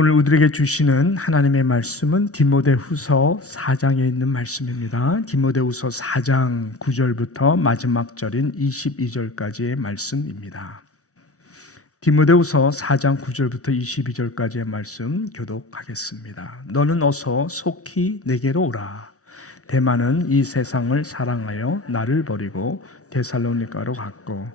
오늘 우리에게 주시는 하나님의 말씀은 디모데후서 4장에 있는 말씀입니다. 디모데후서 4장 9절부터 마지막 절인 22절까지의 말씀입니다. 디모데후서 4장 9절부터 22절까지의 말씀 교독하겠습니다. 너는 어서 속히 내게로 오라. 데마는 이 세상을 사랑하여 나를 버리고 데살로니가로 갔고,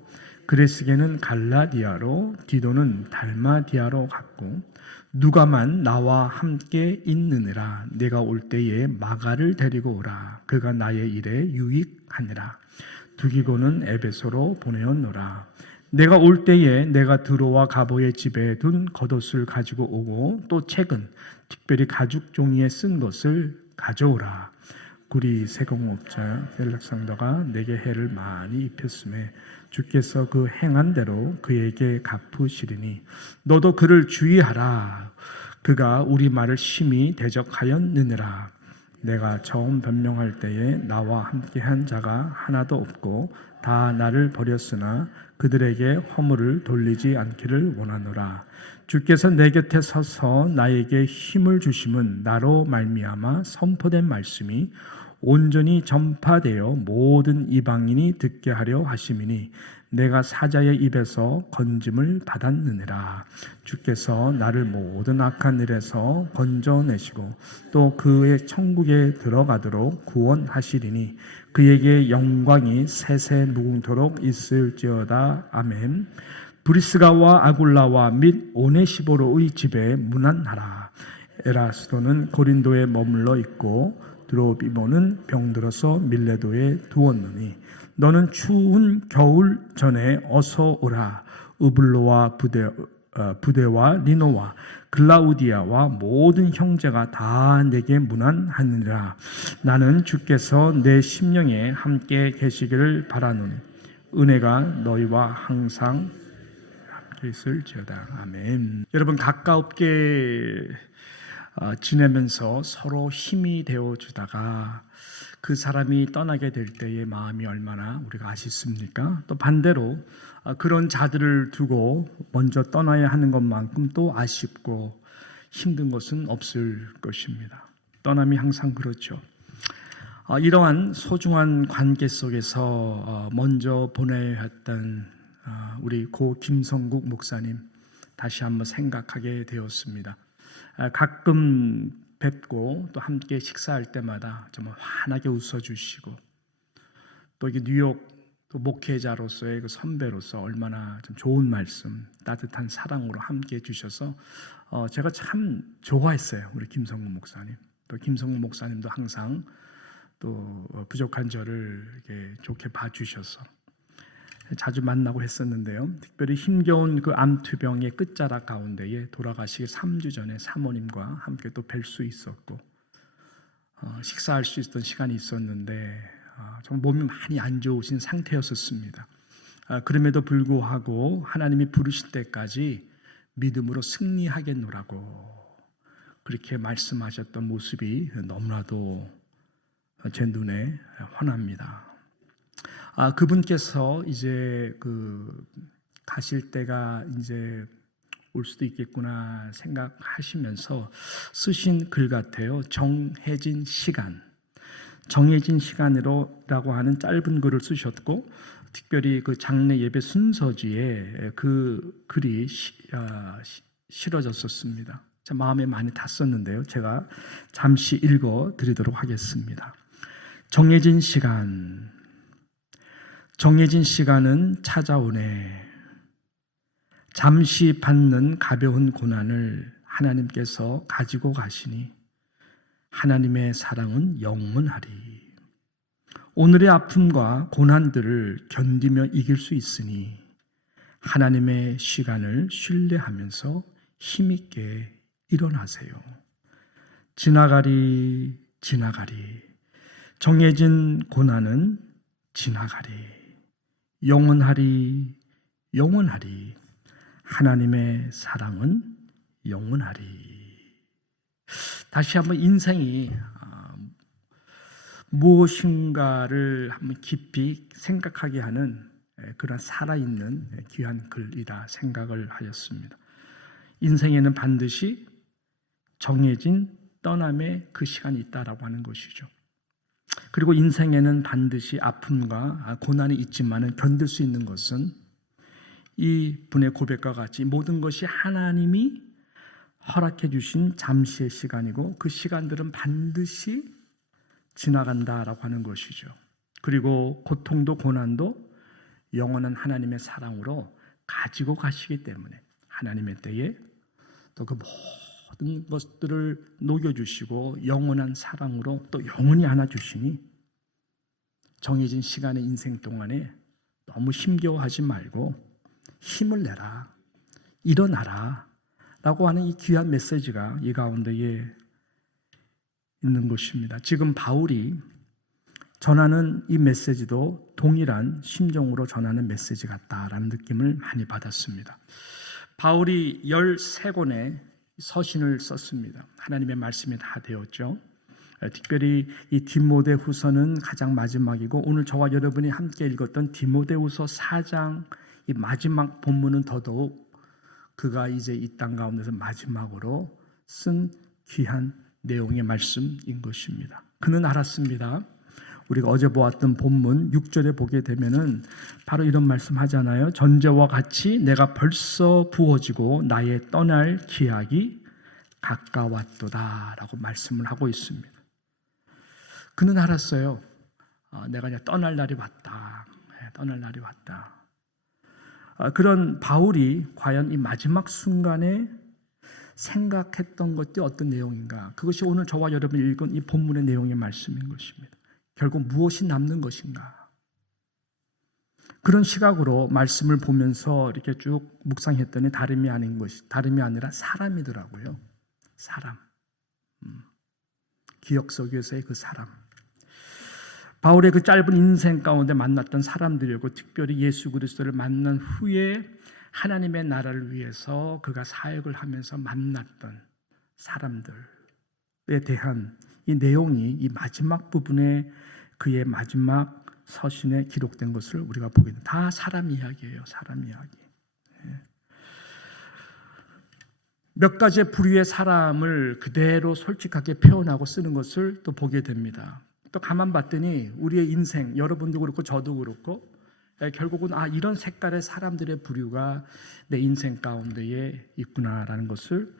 그레스게는 갈라디아로, 디도는 달마디아로 갔고, 누가만 나와 함께 있느니라. 내가 올 때에 마가를 데리고 오라. 그가 나의 일에 유익하니라. 두기고는 에베소로 보내었노라. 내가 올 때에 내가 드로와 가보의 집에 둔 겉옷을 가지고 오고, 또 책은 특별히 가죽 종이에 쓴 것을 가져오라. 구리 세공업자 벨렉산더가 내게 해를 많이 입혔음에 주께서 그 행한 대로 그에게 갚으시리니 너도 그를 주의하라. 그가 우리 말을 심히 대적하였느니라. 내가 처음 변명할 때에 나와 함께한 자가 하나도 없고 다 나를 버렸으나 그들에게 허물을 돌리지 않기를 원하노라. 주께서 내 곁에 서서 나에게 힘을 주심은 나로 말미암아 선포된 말씀이 온전히 전파되어 모든 이방인이 듣게 하려 하심이니 내가 사자의 입에서 건짐을 받았느니라. 주께서 나를 모든 악한 일에서 건져내시고 또 그의 천국에 들어가도록 구원하시리니 그에게 영광이 세세 무궁토록 있을지어다. 아멘. 브리스가와 아굴라와 및 오네시보로의 집에 문안하라. 에라스도는 고린도에 머물러 있고 드로비모는 병들어서 밀레도에 두었느니 너는 추운 겨울 전에 어서 오라. 우블로와 부데와 리노와 글라우디아와 모든 형제가 다 내게 문안하느니라. 나는 주께서 내 심령에 함께 계시기를 바라노니 은혜가 너희와 항상 함께 있을지어다. 아멘. 여러분, 가깝게 지내면서 서로 힘이 되어 주다가 그 사람이 떠나게 될 때의 마음이 얼마나 우리가 아쉽습니까? 또 반대로 그런 자들을 두고 먼저 떠나야 하는 것만큼 또 아쉽고 힘든 것은 없을 것입니다. 떠남이 항상 그렇죠. 이러한 소중한 관계 속에서 먼저 보내야 했던 우리 고 김성국 목사님 다시 한번 생각하게 되었습니다. 가끔 뵙고 또 함께 식사할 때마다 정말 환하게 웃어주시고 또 이게 뉴욕 또 목회자로서의 그 선배로서 얼마나 좀 좋은 말씀, 따뜻한 사랑으로 함께 해주셔서 제가 참 좋아했어요. 우리 김성국 목사님. 또 김성국 목사님도 항상 또 부족한 저를 이렇게 좋게 봐주셔서 자주 만나고 했었는데요. 특별히 힘겨운 그 암투병의 끝자락 가운데에 돌아가시기 3주 전에 사모님과 함께 또 뵐 수 있었고 식사할 수 있었던 시간이 있었는데 정말 몸이 많이 안 좋으신 상태였었습니다. 그럼에도 불구하고 하나님이 부르실 때까지 믿음으로 승리하겠노라고 그렇게 말씀하셨던 모습이 너무나도 제 눈에 환합니다. 그분께서 이제 가실 때가 이제 올 수도 있겠구나 생각하시면서 쓰신 글 같아요. 정해진 시간, 정해진 시간이라고 하는 짧은 글을 쓰셨고 특별히 그 장례 예배 순서지에 그 글이 실어졌었습니다. 제 마음에 많이 닿았었는데요. 제가 잠시 읽어 드리도록 하겠습니다. 정해진 시간. 정해진 시간은 찾아오네. 잠시 받는 가벼운 고난을 하나님께서 가지고 가시니 하나님의 사랑은 영원하리. 오늘의 아픔과 고난들을 견디며 이길 수 있으니 하나님의 시간을 신뢰하면서 힘있게 일어나세요. 지나가리, 지나가리. 정해진 고난은 지나가리. 영원하리, 영원하리. 하나님의 사랑은 영원하리. 다시 한번 인생이 무엇인가를 한번 깊이 생각하게 하는 그런 살아있는 귀한 글이라 생각을 하였습니다. 인생에는 반드시 정해진 떠남의 그 시간이 있다라고 하는 것이죠. 그리고 인생에는 반드시 아픔과 고난이 있지만은 견딜 수 있는 것은 이 분의 고백과 같이 모든 것이 하나님이 허락해 주신 잠시의 시간이고 그 시간들은 반드시 지나간다라고 하는 것이죠. 그리고 고통도 고난도 영원한 하나님의 사랑으로 가지고 가시기 때문에 하나님의 때에 또 그 모든 것들을 녹여주시고 영원한 사랑으로 또 영원히 안아주시니 정해진 시간의 인생 동안에 너무 힘겨워하지 말고 힘을 내라, 일어나라 라고 하는 이 귀한 메시지가 이 가운데에 있는 것입니다. 지금 바울이 전하는 이 메시지도 동일한 심정으로 전하는 메시지 같다라는 느낌을 많이 받았습니다. 바울이 13권의 서신을 썼습니다. 하나님의 말씀이 다 되었죠. 특별히 이 디모데후서는 가장 마지막이고 오늘 저와 여러분이 함께 읽었던 디모데후서 4장 이 마지막 본문은 더더욱 그가 이제 이 땅 가운데서 마지막으로 쓴 귀한 내용의 말씀인 것입니다. 그는 알았습니다. 우리가 어제 보았던 본문 6절에 보게 되면은 바로 이런 말씀 하잖아요. 전제와 같이 내가 벌써 부어지고 나의 떠날 기약이 가까웠도다 라고 말씀을 하고 있습니다. 그는 알았어요. 내가 이제 떠날 날이 왔다. 떠날 날이 왔다. 그런 바울이 과연 이 마지막 순간에 생각했던 것이 어떤 내용인가? 그것이 오늘 저와 여러분이 읽은 이 본문의 내용의 말씀인 것입니다. 결국 무엇이 남는 것인가? 그런 시각으로 말씀을 보면서 이렇게 쭉 묵상했더니 다름이 아니라 사람이더라고요. 사람. 기억 속에서의 그 사람. 바울의 그 짧은 인생 가운데 만났던 사람들이었고 특별히 예수 그리스도를 만난 후에 하나님의 나라를 위해서 그가 사역을 하면서 만났던 사람들에 대한 이 내용이 이 마지막 부분에 그의 마지막 서신에 기록된 것을 우리가 보게 됩니다. 다 사람 이야기예요. 사람 이야기. 몇 가지의 부류의 사람을 그대로 솔직하게 표현하고 쓰는 것을 또 보게 됩니다. 또 가만 봤더니 우리의 인생, 여러분도 그렇고 저도 그렇고 결국은 이런 색깔의 사람들의 부류가 내 인생 가운데에 있구나라는 것을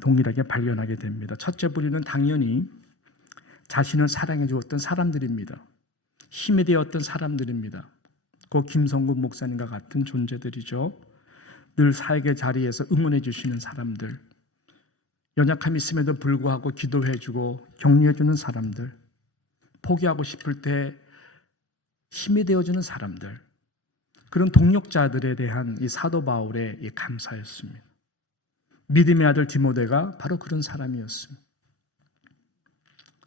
동일하게 발견하게 됩니다. 첫째 부류는 당연히 자신을 사랑해 주었던 사람들입니다. 힘이 되었던 사람들입니다. 그 김성근 목사님과 같은 존재들이죠. 늘 사역의 자리에서 응원해 주시는 사람들, 연약함이 있음에도 불구하고 기도해 주고 격려해 주는 사람들, 포기하고 싶을 때 힘이 되어주는 사람들, 그런 동력자들에 대한 이 사도 바울의 이 감사였습니다. 믿음의 아들 디모데가 바로 그런 사람이었습니다.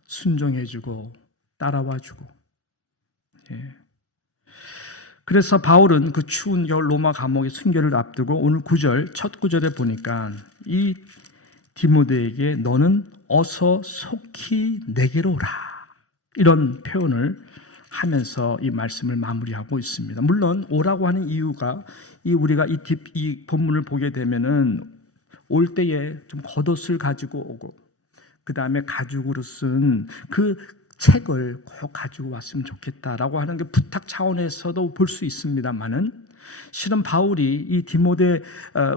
순종해주고 따라와주고. 그래서 바울은 그 추운 겨울 로마 감옥의 순교를 앞두고 오늘 첫 9절에 보니까 이 디모데에게 너는 어서 속히 내게로 오라, 이런 표현을 하면서 이 말씀을 마무리하고 있습니다. 물론 오라고 하는 이유가 우리가 이 본문을 보게 되면은 올 때에 좀 겉옷을 가지고 오고 그 다음에 가죽으로 쓴 그 책을 꼭 가지고 왔으면 좋겠다라고 하는 게 부탁 차원에서도 볼 수 있습니다만은 실은 바울이 이 디모데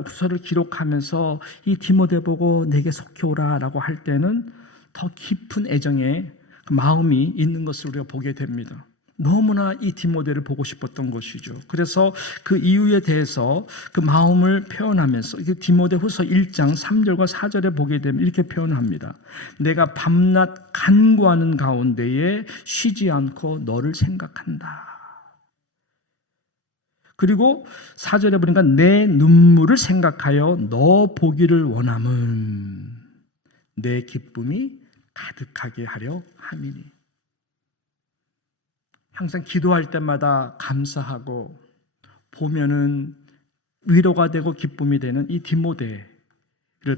후서를 기록하면서 이 디모데 보고 내게 속히 오라라고 할 때는 더 깊은 애정의 마음이 있는 것을 우리가 보게 됩니다. 너무나 이 디모데를 보고 싶었던 것이죠. 그래서 그 이유에 대해서 그 마음을 표현하면서 디모데 후서 1장 3절과 4절에 보게 되면 이렇게 표현합니다. 내가 밤낮 간구하는 가운데에 쉬지 않고 너를 생각한다. 그리고 4절에 보니까 내 눈물을 생각하여 너 보기를 원함은 내 기쁨이 가득하게 하려 함이니. 항상 기도할 때마다 감사하고 보면은 위로가 되고 기쁨이 되는 이 디모데를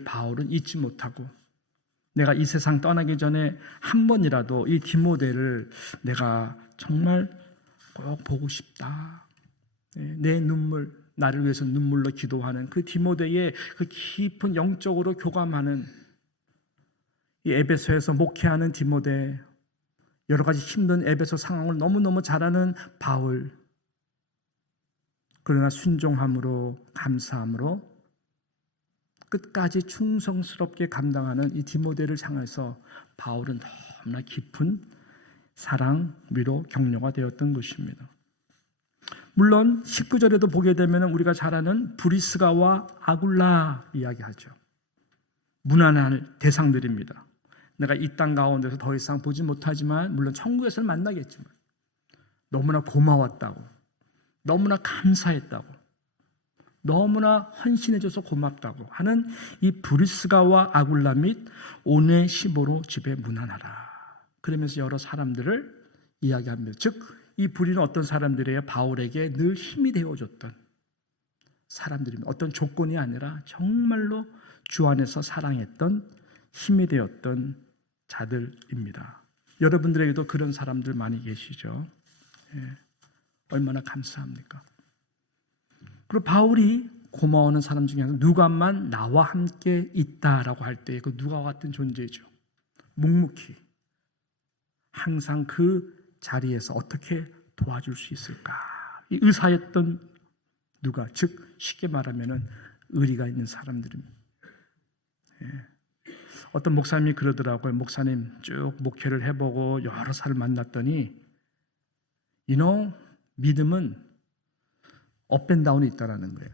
바울은 잊지 못하고 내가 이 세상 떠나기 전에 한 번이라도 이 디모데를 내가 정말 꼭 보고 싶다. 내 눈물, 나를 위해서 눈물로 기도하는 그 디모데의 그 깊은 영적으로 교감하는 이 에베소에서 목회하는 디모데, 여러 가지 힘든 에베소 상황을 너무너무 잘 아는 바울, 그러나 순종함으로 감사함으로 끝까지 충성스럽게 감당하는 이 디모데를 향해서 바울은 너무나 깊은 사랑, 위로, 격려가 되었던 것입니다. 물론 19절에도 보게 되면 우리가 잘 아는 브리스가와 아굴라 이야기하죠. 무난할 대상들입니다. 내가 이 땅 가운데서 더 이상 보지 못하지만 물론 천국에서는 만나겠지만 너무나 고마웠다고, 너무나 감사했다고, 너무나 헌신해줘서 고맙다고 하는 이 브리스가와 아굴라 및 오네시모로 집에 문안하라. 그러면서 여러 사람들을 이야기합니다. 즉 이 불의는 어떤 사람들이에요? 바울에게 늘 힘이 되어줬던 사람들입니다. 어떤 조건이 아니라 정말로 주 안에서 사랑했던, 힘이 되었던 자들입니다. 여러분들에게도 그런 사람들 많이 계시죠? 예. 얼마나 감사합니까? 그리고 바울이 고마워하는 사람 중에 하나, 누가만 나와 함께 있다라고 할 때 그 누가와 같은 존재죠. 묵묵히 항상 그 자리에서 어떻게 도와줄 수 있을까? 이 의사였던 누가, 즉 쉽게 말하면 의리가 있는 사람들입니다. 예. 어떤 목사님이 그러더라고요. 목사님 쭉 목회를 해보고 여러 사람을 만났더니 믿음은 업 앤 다운이 있다라는 거예요.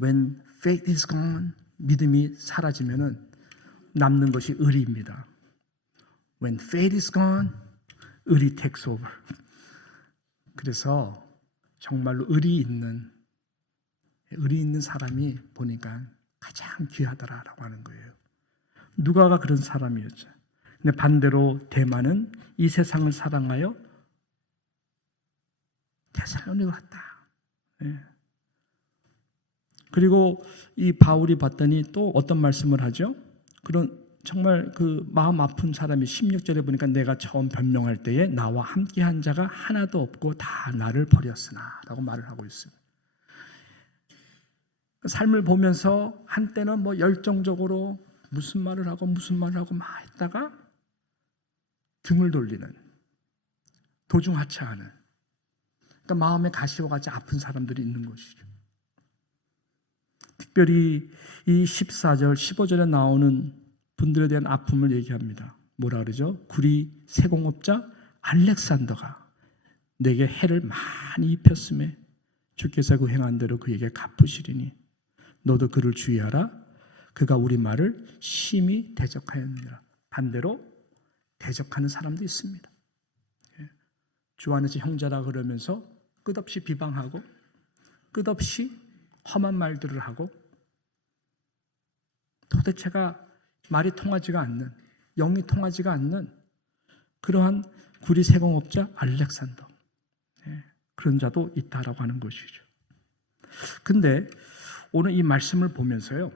When faith is gone, 믿음이 사라지면은 남는 것이 의리입니다. When faith is gone, 의리 takes over. 그래서 정말로 의리 있는 사람이 보니까 가장 귀하더라라고 하는 거예요. 누가가 그런 사람이었죠. 근데 반대로 대만은 이 세상을 사랑하여 데살로니가로 갔다. 네. 그리고 이 바울이 봤더니 또 어떤 말씀을 하죠? 그런 정말 그 마음 아픈 사람이 16절에 보니까 내가 처음 변명할 때에 나와 함께한 자가 하나도 없고 다 나를 버렸으나 라고 말을 하고 있습니다. 삶을 보면서 한때는 뭐 열정적으로 무슨 말을 하고 막 했다가 등을 돌리는, 도중하차하는, 그러니까 마음의 가시와 같이 아픈 사람들이 있는 것이죠. 특별히 이 14절, 15절에 나오는 분들에 대한 아픔을 얘기합니다. 뭐라 그러죠? 구리 세공업자 알렉산더가 내게 해를 많이 입혔음에 주께서 그 행한 대로 그에게 갚으시리니 너도 그를 주의하라. 그가 우리 말을 심히 대적하였느니라. 반대로 대적하는 사람도 있습니다. 주 안에서 형제라 그러면서 끝없이 비방하고 끝없이 험한 말들을 하고 도대체가 말이 통하지가 않는, 영이 통하지가 않는 그러한 구리 세공업자 알렉산더, 그런 자도 있다라고 하는 것이죠. 근데 오늘 이 말씀을 보면서요,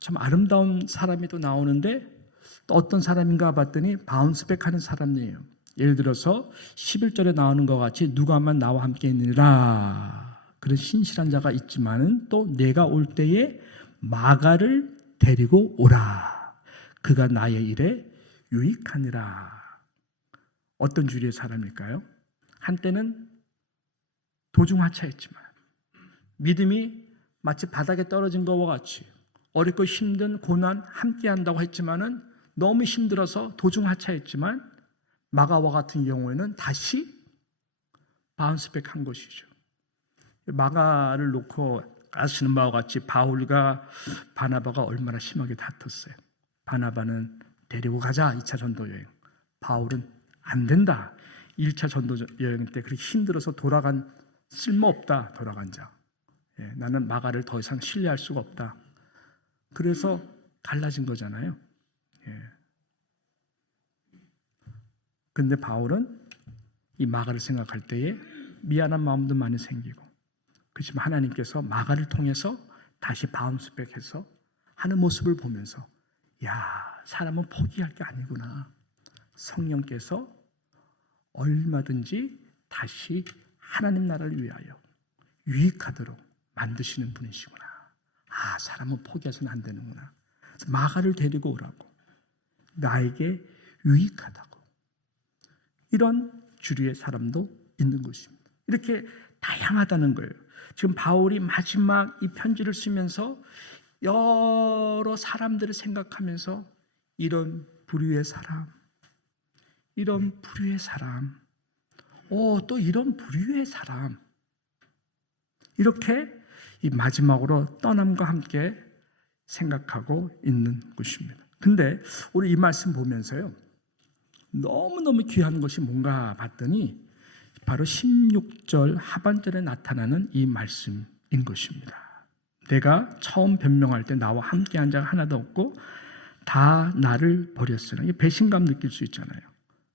참 아름다운 사람이 또 나오는데 또 어떤 사람인가 봤더니 바운스백 하는 사람이에요. 예를 들어서 11절에 나오는 것 같이 누가만 나와 함께 있느니라, 그런 신실한 자가 있지만은 또 내가 올 때에 마가를 데리고 오라. 그가 나의 일에 유익하니라. 어떤 주리의 사람일까요? 한때는 도중하차했지만 믿음이 마치 바닥에 떨어진 것과 같이 어렵고 힘든 고난 함께 한다고 했지만은 너무 힘들어서 도중하차했지만 마가와 같은 경우에는 다시 바운스백 한 것이죠. 마가를 놓고 아시는 바와 같이 바울과 바나바가 얼마나 심하게 다퉜어요. 바나바는 데리고 가자 2차 전도 여행, 바울은 안 된다. 1차 전도 여행 때 그렇게 힘들어서 돌아간, 쓸모없다 돌아간 자, 나는 마가를 더 이상 신뢰할 수가 없다. 그래서 갈라진 거잖아요. 근데 바울은 이 마가를 생각할 때에 미안한 마음도 많이 생기고, 그렇지만 하나님께서 마가를 통해서 다시 바운스백해서 하는 모습을 보면서 야, 사람은 포기할 게 아니구나. 성령께서 얼마든지 다시 하나님 나라를 위하여 유익하도록 만드시는 분이시구나. 아, 사람은 포기해서는 안 되는구나. 그래서 마가를 데리고 오라고. 나에게 유익하다고. 이런 주류의 사람도 있는 것입니다. 이렇게 다양하다는 거예요. 지금 바울이 마지막 이 편지를 쓰면서 여러 사람들을 생각하면서 이런 부류의 사람, 이런 부류의 사람, 또 이런 부류의 사람, 이렇게 이 마지막으로 떠남과 함께 생각하고 있는 것입니다. 근데 우리 이 말씀 보면서요, 너무너무 귀한 것이 뭔가 봤더니 바로 16절 하반절에 나타나는 이 말씀인 것입니다. 내가 처음 변명할 때 나와 함께한 자가 하나도 없고 다 나를 버렸으나, 이 배신감 느낄 수 있잖아요.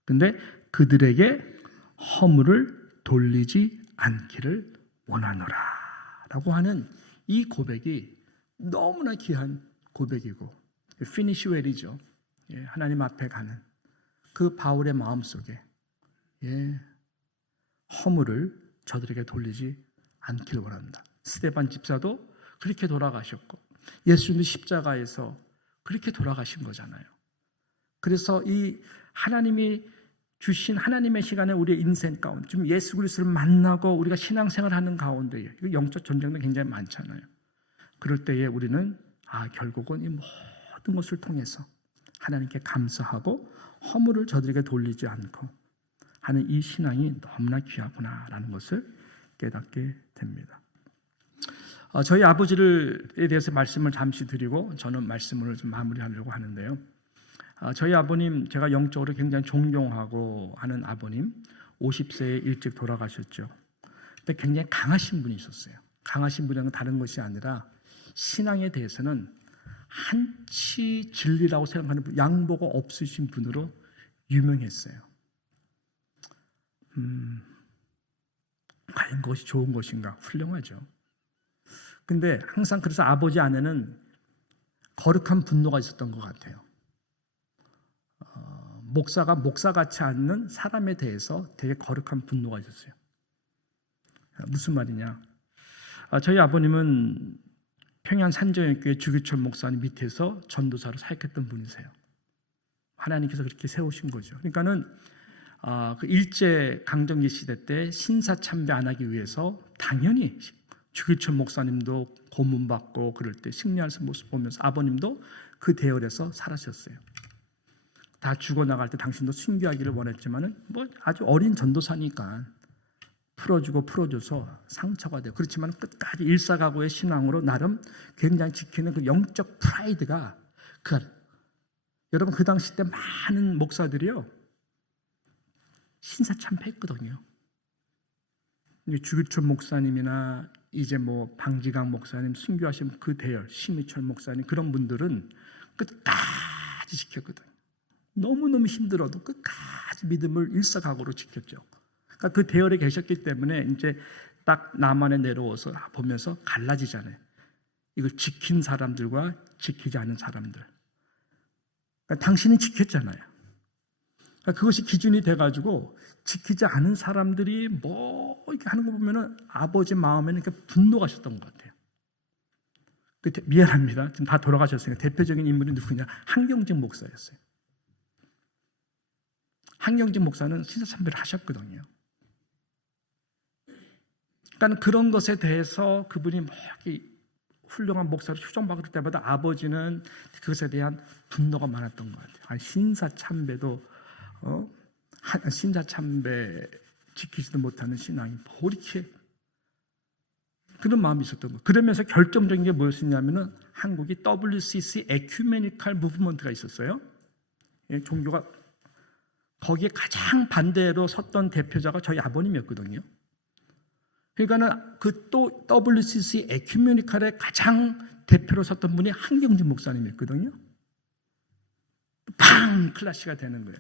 근데 그들에게 허물을 돌리지 않기를 원하노라 라고 하는 이 고백이 너무나 귀한 고백이고, finish well이죠. 하나님 앞에 가는 그 바울의 마음속에 허물을 저들에게 돌리지 않기를 원한다. 스데반 집사도 그렇게 돌아가셨고, 예수님도 십자가에서 그렇게 돌아가신 거잖아요. 그래서 이 하나님이 주신 하나님의 시간에 우리의 인생 가운데, 지금 예수 그리스도를 만나고 우리가 신앙생활하는 가운데에 영적 전쟁도 굉장히 많잖아요. 그럴 때에 우리는 결국은 이 모든 것을 통해서 하나님께 감사하고 허물을 저들에게 돌리지 않고 하는 이 신앙이 너무나 귀하구나라는 것을 깨닫게 됩니다. 저희 아버지에 대해서 말씀을 잠시 드리고 저는 말씀을 좀 마무리하려고 하는데요. 저희 아버님, 제가 영적으로 굉장히 존경하고 하는 아버님, 50세에 일찍 돌아가셨죠. 근데 굉장히 강하신 분이 있었어요. 강하신 분은 다른 것이 아니라 신앙에 대해서는 한치 진리라고 생각하는 분, 양보가 없으신 분으로 유명했어요. 과연 그것이 좋은 것인가? 훌륭하죠. 근데 항상 그래서 아버지 안에는 거룩한 분노가 있었던 것 같아요. 목사가 목사같이 않는 사람에 대해서 되게 거룩한 분노가 있었어요. 무슨 말이냐? 저희 아버님은 평양 산정역교회 주기철 목사님 밑에서 전도사로 사역했던 분이세요. 하나님께서 그렇게 세우신 거죠. 그러니까는 그 일제 강점기 시대 때 신사참배 안 하기 위해서 당연히 주기철 목사님도 고문받고 그럴 때 승리하는 모습 보면서 아버님도 그 대열에서 살아셨어요. 다 죽어나갈 때 당신도 순교하기를 원했지만은 아주 어린 전도사니까 풀어줘서 상처가 돼요. 그렇지만 끝까지 일사각오의 신앙으로 나름 굉장히 지키는 그 영적 프라이드가 여러분 그 당시 때 많은 목사들이요 신사참배했거든요. 주기철 목사님이나 이제 방지강 목사님 순교하신 그 대열, 심희철 목사님 그런 분들은 끝까지 지켰거든요. 너무너무 힘들어도 끝까지 믿음을 일사각오로 지켰죠. 그러니까 그 대열에 계셨기 때문에 이제 딱 남한에 내려와서 보면서 갈라지잖아요. 이걸 지킨 사람들과 지키지 않은 사람들. 그러니까 당신은 지켰잖아요. 그러니까 그것이 기준이 돼가지고 지키지 않은 사람들이 이렇게 하는 거 보면은 아버지 마음에는 이렇게 분노가 있었던 것 같아요. 미안합니다. 지금 다 돌아가셨으니까 대표적인 인물이 누구냐? 한경직 목사였어요. 한경직 목사는 신사참배를 하셨거든요. 그러니까 그런 것에 대해서 그분이 훌륭한 목사로 추정받을 때마다 아버지는 그것에 대한 분노가 많았던 것 같아요. 신사참배도 신사참배 지키지도 못하는 신앙이 이렇게 그런 마음이 있었던 거예요. 그러면서 결정적인 게 뭐였냐면은 한국이 WCC 에큐메니칼 무브먼트가 있었어요. 종교가 거기에 가장 반대로 섰던 대표자가 저희 아버님이었거든요. 그러니까는 그 또 WCC 에큐메니칼의 가장 대표로 섰던 분이 한경직 목사님이었거든요. 클래시가 되는 거예요.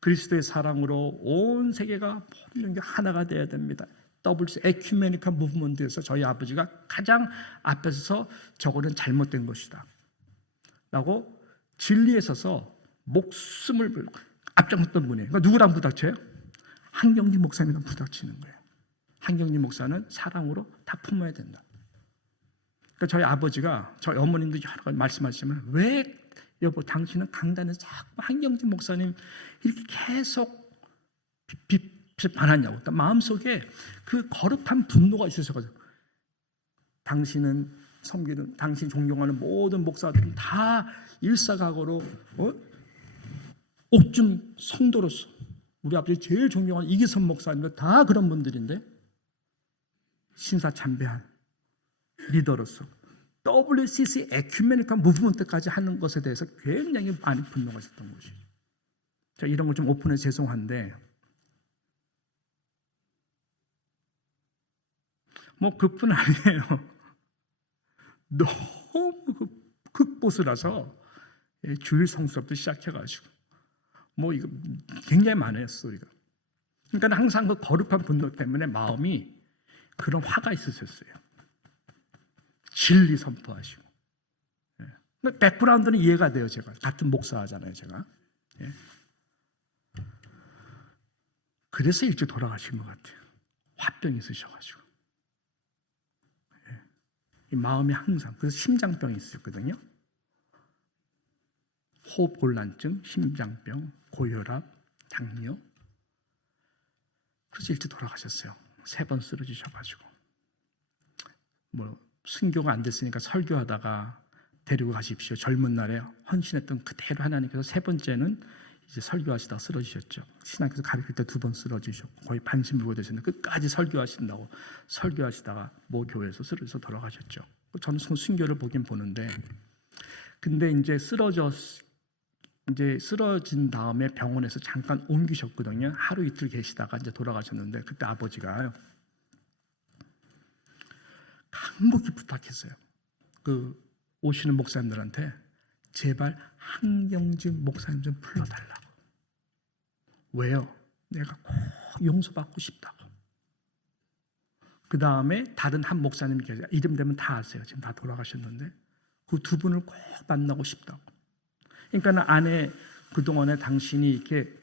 그리스도의 사랑으로 온 세계가 모든 게 하나가 되어야 됩니다. WCC 에큐메니칼 무브먼트에서 저희 아버지가 가장 앞에 서서 저거는 잘못된 것이다 라고 진리에 서서 목숨을 걸고 앞장섰던 분이에요. 그러니까 누구랑 부닥쳐요? 한경직 목사님이랑 부닥치는 거예요. 한경직 목사는 사랑으로 다 품어야 된다. 그러니까 저희 아버지가 저희 어머님도 여러 가지 말씀하시지만 왜 여보, 당신은 강단에서 자꾸 한경진 목사님 이렇게 계속 비판하냐고. 마음속에 그 거룩한 분노가 있으셔가지고, 당신은 섬기는, 당신 존경하는 모든 목사들은 다 일사각오로 옥중 성도로서, 우리 아버지 제일 존경하는 이기선 목사님도 다 그런 분들인데, 신사참배한 리더로서 WCC 에큐메니컬 무브먼트까지 하는 것에 대해서 굉장히 많이 분노가 있었던 것이죠. 자, 이런 걸 좀 오픈해서 죄송한데, 뭐 그뿐 아니에요. 너무 극보수라서 주일 성수부터 시작해가지고 뭐 이거 굉장히 많아요, 스토리가. 그러니까 항상 그 거룩한 분노 때문에 마음이 그런 화가 있으셨어요. 진리 선포하시고. 백그라운드는 이해가 돼요. 제가 같은 목사하잖아요, 제가. 그래서 일찍 돌아가신 것 같아요. 화병이 있으셔가지고. 이 마음이 항상, 그래서 심장병이 있었거든요. 호흡곤란증, 심장병, 고혈압, 당뇨. 그래서 일찍 돌아가셨어요. 3번 쓰러지셔가지고. 뭐 순교가 안 됐으니까 설교하다가 데리고 가십시오. 젊은 날에 헌신했던 그대로 하나님께서 3번째는 이제 설교하시다가 쓰러지셨죠. 신학교에서 가르칠 때 2번 쓰러지셨고 거의 반신불고 되셨는데 끝까지 설교하신다고 설교하시다가 모 교회에서 쓰러져서 돌아가셨죠. 저는 순교를 보긴 보는데, 근데 이제 쓰러진 다음에 병원에서 잠깐 옮기셨거든요. 하루 이틀 계시다가 이제 돌아가셨는데, 그때 아버지가 간곡히 부탁했어요. 그 오시는 목사님들한테 제발 한경진 목사님 좀 불러달라고. 왜요? 내가 꼭 용서받고 싶다고. 그 다음에 다른 한 목사님이 계세요. 이름 되면 다 아세요. 지금 다 돌아가셨는데 그 2분을 꼭 만나고 싶다고. 그러니까 아내, 그동안에 당신이 이렇게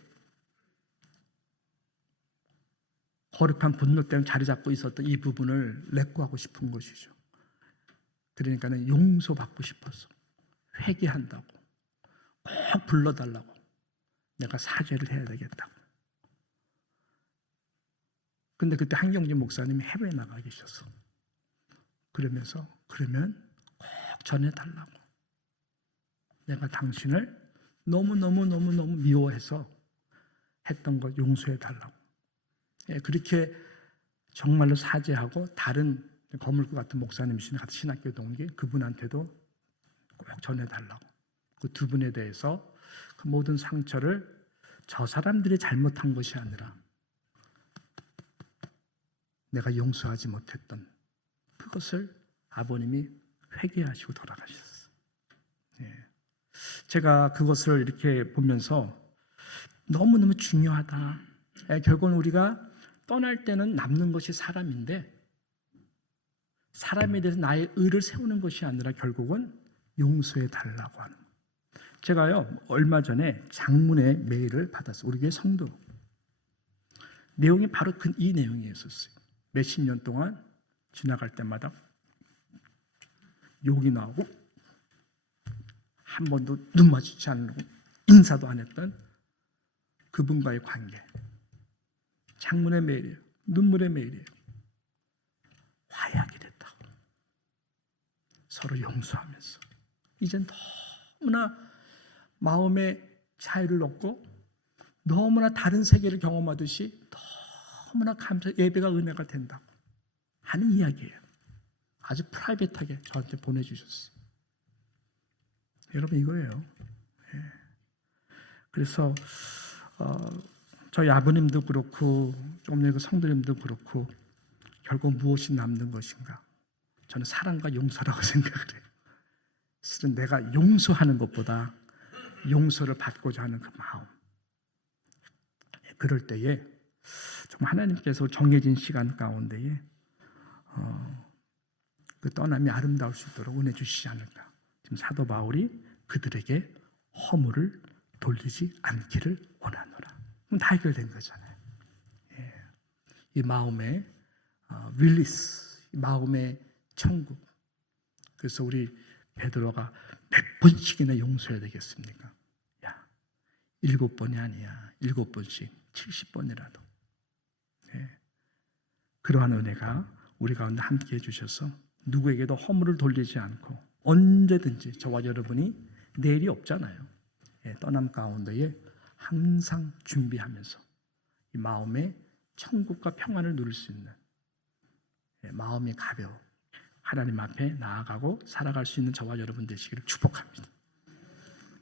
거룩한 분노 때문에 자리 잡고 있었던 이 부분을 내꾸하고 싶은 것이죠. 그러니까는 용서받고 싶어서 회개한다고, 꼭 불러달라고, 내가 사죄를 해야 되겠다고. 근데 그때 한경진 목사님이 해외에 나가 계셔서 그러면서 그러면 꼭 전해달라고, 내가 당신을 너무너무 미워해서 했던 것 용서해달라고. 그렇게 정말로 사죄하고 다른 거물고 같은 목사님이신 같은 신학교 동기 그분한테도 꼭 전해달라고. 그 2분에 대해서 그 모든 상처를 저 사람들이 잘못한 것이 아니라 내가 용서하지 못했던 그것을 아버님이 회개하시고 돌아가셨어요. 제가 그것을 이렇게 보면서 너무너무 중요하다. 결국은 우리가 떠날 때는 남는 것이 사람인데, 사람에 대해서 나의 의를 세우는 것이 아니라 결국은 용서해 달라고 하는. 제가요 얼마 전에 장문의 메일을 받았어요. 우리 교회 성도. 내용이 바로 이 내용이었어요. 몇십 년 동안 지나갈 때마다 욕이 나오고 한 번도 눈 마주치지 않고 인사도 안 했던 그분과의 관계. 장문의 메일이에요. 눈물의 메일이에요. 화해하게 됐다고. 서로 용서하면서 이젠 너무나 마음의 자유를 얻고 너무나 다른 세계를 경험하듯이 너무나 예배가 은혜가 된다고 하는 이야기예요. 아주 프라이빗하게 저한테 보내주셨어요. 여러분, 이거예요. 그래서 저희 아버님도 그렇고 조금 전에 그 성도님도 그렇고 결국 무엇이 남는 것인가? 저는 사랑과 용서라고 생각을 해요. 실은 내가 용서하는 것보다 용서를 받고자 하는 그 마음. 그럴 때에 정말 하나님께서 정해진 시간 가운데에 그 떠남이 아름다울 수 있도록 은혜 주시지 않을까. 지금 사도 바울이 그들에게 허물을 돌리지 않기를 원하노라. 그럼 다 해결된 거잖아요. 이 마음의 릴리스, 이 마음의 천국. 그래서 우리 베드로가 몇 번씩이나 용서해야 되겠습니까? 야, 7번이 아니야. 7번씩, 70번이라도. 예. 그러한 은혜가 우리 가운데 함께 해주셔서 누구에게도 허물을 돌리지 않고 언제든지 저와 여러분이 내일이 없잖아요. 예, 떠남 가운데에 항상 준비하면서 이 마음에 천국과 평안을 누릴 수 있는, 예, 마음이 가벼워 하나님 앞에 나아가고 살아갈 수 있는 저와 여러분 되시기를 축복합니다.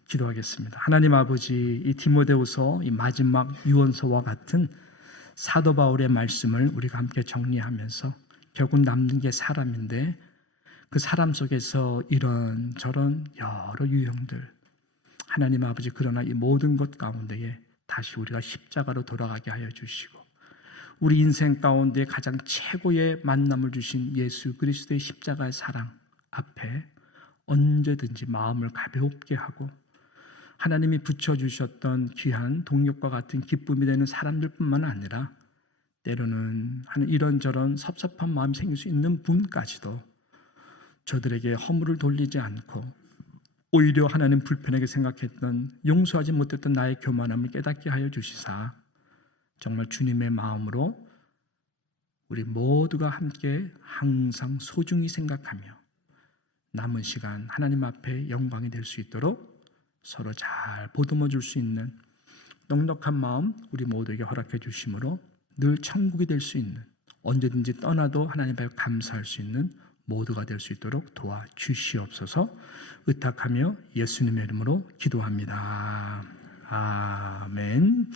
기도하겠습니다. 하나님 아버지, 이 디모데후서 이 마지막 유언서와 같은 사도 바울의 말씀을 우리가 함께 정리하면서 결국 남는 게 사람인데 그 사람 속에서 이런저런 여러 유형들, 하나님 아버지, 그러나 이 모든 것 가운데에 다시 우리가 십자가로 돌아가게 하여 주시고 우리 인생 가운데 가장 최고의 만남을 주신 예수 그리스도의 십자가의 사랑 앞에 언제든지 마음을 가볍게 하고 하나님이 붙여주셨던 귀한 동력과 같은 기쁨이 되는 사람들뿐만 아니라 때로는 이런저런 섭섭한 마음이 생길 수 있는 분까지도 저들에게 허물을 돌리지 않고 오히려 하나님 불편하게 생각했던, 용서하지 못했던 나의 교만함을 깨닫게 하여 주시사 정말 주님의 마음으로 우리 모두가 함께 항상 소중히 생각하며 남은 시간 하나님 앞에 영광이 될 수 있도록 서로 잘 보듬어 줄 수 있는 넉넉한 마음 우리 모두에게 허락해 주심으로 늘 천국이 될 수 있는, 언제든지 떠나도 하나님 앞에 감사할 수 있는 모두가 될 수 있도록 도와주시옵소서. 의탁하며 예수님의 이름으로 기도합니다. 아멘.